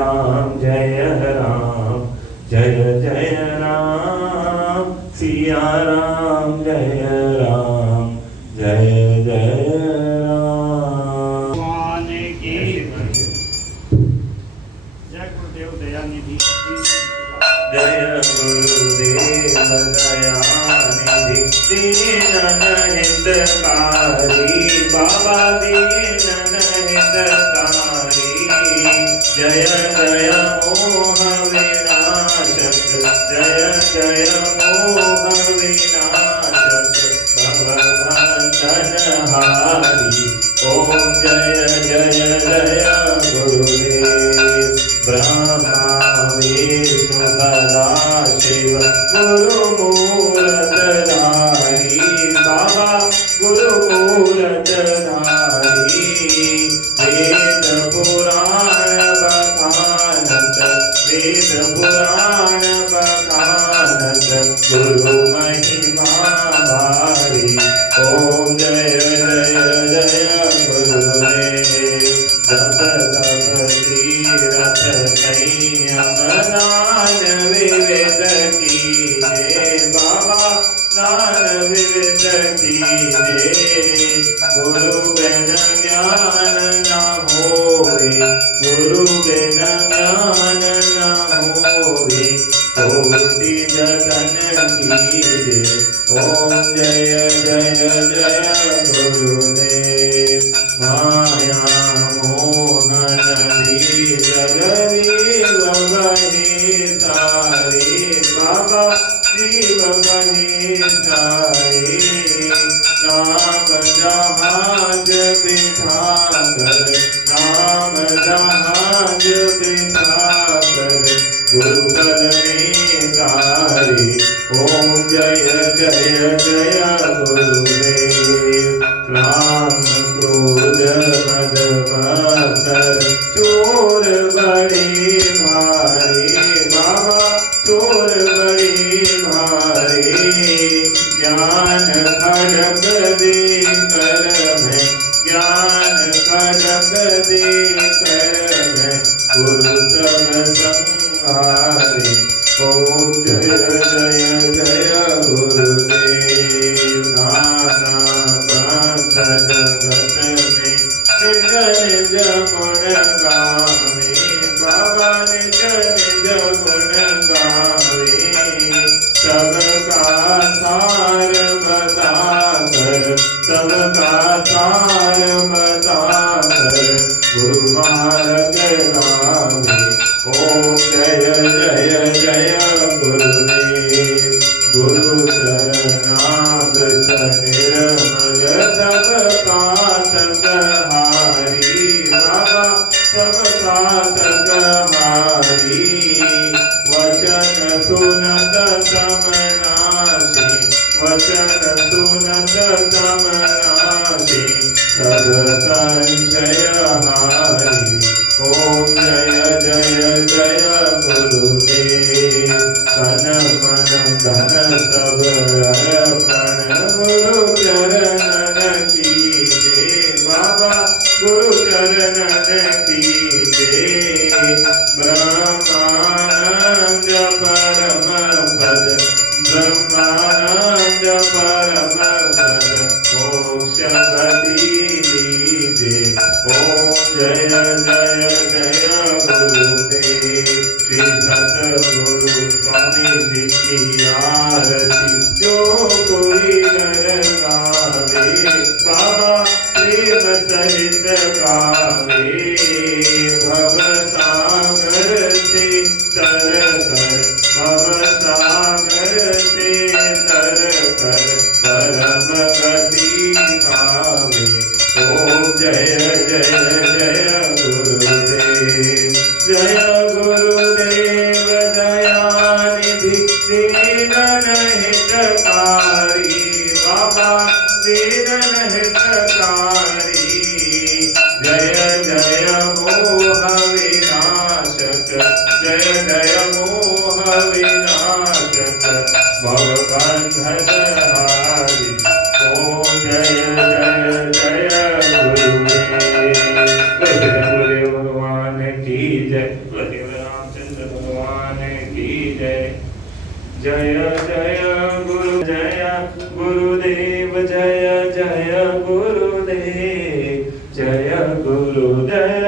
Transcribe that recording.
राम जय राम जय जय राम सिया राम जय राम जय जय राम। जय गुरुदेव दयानिधि जय गुरुदेव दयानिधि दीनन हितकारी बाबा दीनन हितकारी जय जय मोह विनाशक जय जय मोह विनाशक भवबंधन हारी ओम जय जय जय गुरुदेव ब्रह्मा विष्णु सदा शिव गुरु मूरत धारी बाबा गुरु मूरत धारी वेद पुराण बखानत वेद पुराण बखानत गुरु महिमा भारी ओम जय जय जय गुरुदेव जप तप तीरथ संयम दान विविध कीजे बाबा दान विविध कीजे गुरु बिन ज्ञान न होवे गुरु बिन ज्ञान न होवे कोटि जतन कीजे ओम जय जय जय गुरुदेव माया मोहन जीव बने तारे बाबा जीव बने तारे नाम जहाज बिठाकर नाम जहाज बिठाकर गुरुकुल में तारे ओम जय जय जय गुरुदेव राम क्रोध मद मत्सर चोर बड़े भारे बाबा चोर बड़े भारे ज्ञान खड़ग दे कर मैं ज्ञान खड़ग दे कर मैं गुरु सब संहारे ओम जय जय जय गुरुदेव नाना पंथ जगत में निज निज गुण गावे बाबा निज निज गुण गावे सबका सार बताकर सबका सार बताकर गुरु मार्ग गावे ओम जय जय जय गुरुदेव गुरु चरणागत निर्मल सबका सकहारी बाबा सबका सकहारी वचन सुनत समनाशी वचन सुनत समनाशी सब संशय हारी ओम जय जय जय गुरुदेव तन मन धन सब अर्पण गुरु चरणन कीजे बाबा गुरु चरणन कीजे ब्रह्मानंद परम पद ब्रह्मानंद परम पद मोक्ष गति लीजे ओम जय जय जय गुरुदेव श्री सतगुरु स्वामी जी की आरती जो कोई नर गावे बाबा प्रेम सहित गावे भव सागर से तर कर भव सागर से तर कर परम गति पावे ओम जय जय जय गुरुदेव जय गुरुदेव दयानिधि दीनन हितकारी बाबा दीनन हितकारी जय जय मोह विनाशक जय जय मोह विनाशक भवबंधन हारी ओम जय जय जय गुरुदेव भगवान की जय। बलदेव रामचंद्र भगवान की जय। जय जय गुरुदेव, जय जय गुरुदेव, जय गुरुदेव।